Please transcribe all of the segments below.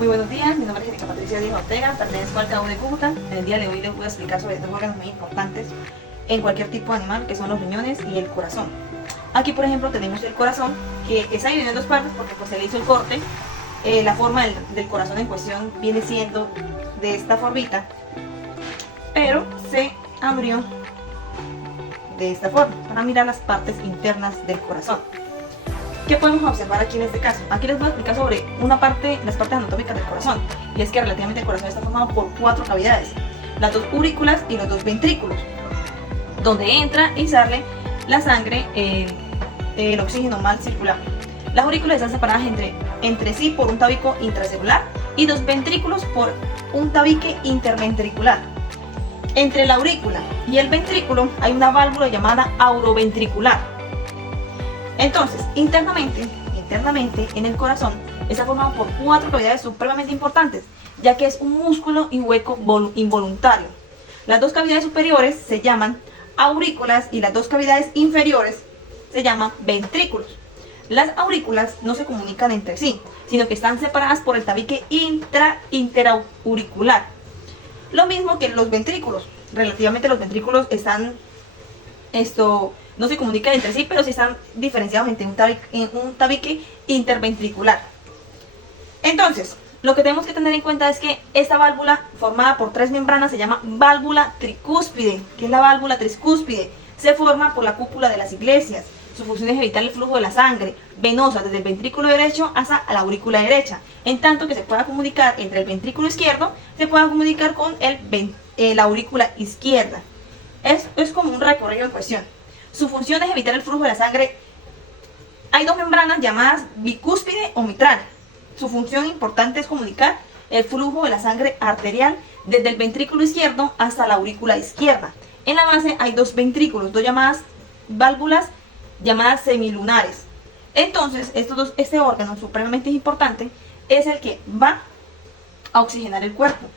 Muy buenos días, mi nombre es Erika Patricia Díaz Ortega, pertenezco al CAU de Cúcuta. En el día de hoy les voy a explicar sobre dos órganos muy importantes en cualquier tipo de animal, que son los riñones y el corazón. Aquí, por ejemplo, tenemos el corazón, que está dividido en dos partes porque pues, se le hizo el corte. La forma del corazón en cuestión viene siendo de esta formita, pero se abrió de esta forma para mirar las partes internas del corazón. ¿Qué podemos observar aquí en este caso? Aquí les voy a explicar sobre las partes anatómicas del corazón. Y es que relativamente el corazón está formado por 4 cavidades. Las 2 aurículas y los 2 ventrículos. Donde entra y sale la sangre, el oxígeno mal circulado. Las aurículas están separadas entre sí por un tabique intracelular y 2 ventrículos por un tabique interventricular. Entre la aurícula y el ventrículo hay una válvula llamada auroventricular. Entonces, internamente en el corazón está formado por 4 cavidades supremamente importantes, ya que es un músculo y hueco involuntario. Las 2 cavidades superiores se llaman aurículas y las 2 cavidades inferiores se llaman ventrículos. Las aurículas no se comunican entre sí, sino que están separadas por el tabique interauricular. Lo mismo que los ventrículos. Relativamente los ventrículos no se comunican entre sí, pero sí están diferenciados entre un tabique interventricular. Entonces, lo que tenemos que tener en cuenta es que esta válvula formada por 3 membranas se llama válvula tricúspide. ¿Qué es la válvula tricúspide? Se forma por la cúpula de las iglesias. Su función es evitar el flujo de la sangre venosa desde el ventrículo derecho hasta la aurícula derecha, en tanto que se pueda comunicar entre el ventrículo izquierdo, se pueda comunicar con la aurícula izquierda. Es como un recorrido en cuestión. Su función es evitar el flujo de la sangre. Hay 2 membranas llamadas bicúspide o mitral. Su función importante es comunicar el flujo de la sangre arterial desde el ventrículo izquierdo hasta la aurícula izquierda. En la base hay 2 ventrículos, 2 válvulas llamadas semilunares. Entonces, este órgano supremamente importante es el que va a oxigenar el cuerpo,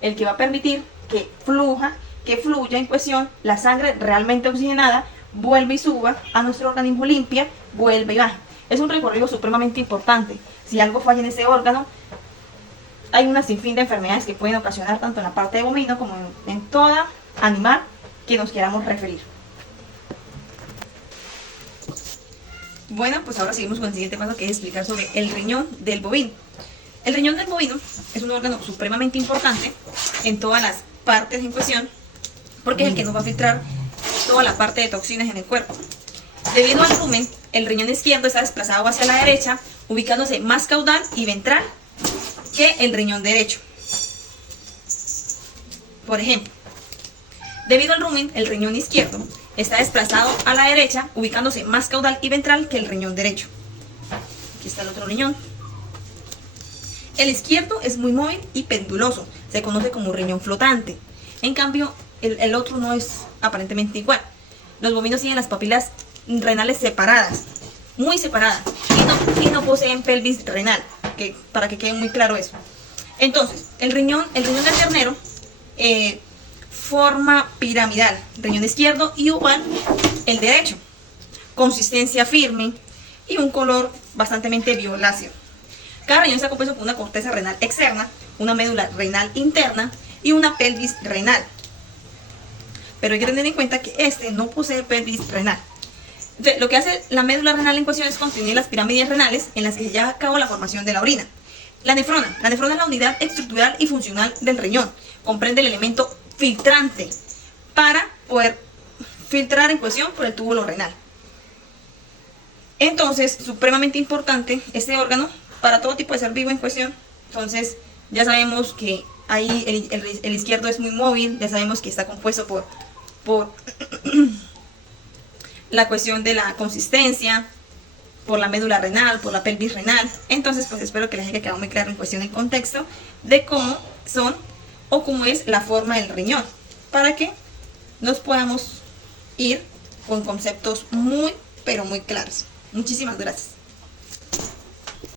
el que va a permitir que fluya en cuestión la sangre realmente oxigenada, vuelve y suba a nuestro organismo limpia, vuelve y baja. Es un recorrido supremamente importante. Si algo falla en ese órgano, hay una sinfín de enfermedades que pueden ocasionar tanto en la parte de bovino como en toda animal que nos queramos referir. Bueno, pues ahora seguimos con el siguiente paso, que es explicar sobre el riñón del bovino. El riñón del bovino es un órgano supremamente importante en todas las partes en cuestión, porque es el que nos va a filtrar toda la parte de toxinas en el cuerpo. Debido al lumen, el riñón izquierdo está desplazado hacia la derecha, ubicándose más caudal y ventral que el riñón derecho. Por ejemplo, debido al lumen, el riñón izquierdo está desplazado a la derecha, ubicándose más caudal y ventral que el riñón derecho. Aquí está el otro riñón. El izquierdo es muy móvil y penduloso, se conoce como riñón flotante. En cambio, el otro no es aparentemente igual. Los bovinos tienen las papilas renales separadas, muy separadas, y no poseen pelvis renal, para que quede muy claro eso. Entonces, el riñón del ternero forma piramidal, riñón izquierdo y oval el derecho, consistencia firme y un color bastante violáceo. Cada riñón está compuesto por una corteza renal externa, una médula renal interna y una pelvis renal. Pero hay que tener en cuenta que este no posee pelvis renal. Entonces, lo que hace la médula renal en cuestión es constituir las pirámides renales en las que se lleva a cabo la formación de la orina. La nefrona es la unidad estructural y funcional del riñón. Comprende el elemento filtrante para poder filtrar en cuestión por el túbulo renal. Entonces, supremamente importante este órgano para todo tipo de ser vivo en cuestión. Entonces, ya sabemos que ahí el izquierdo es muy móvil, ya sabemos que está compuesto por la cuestión de la consistencia, por la médula renal, por la pelvis renal. Entonces, pues espero que les haya quedado muy claro en cuestión el contexto de cómo son o cómo es la forma del riñón, para que nos podamos ir con conceptos muy, pero muy claros. Muchísimas gracias.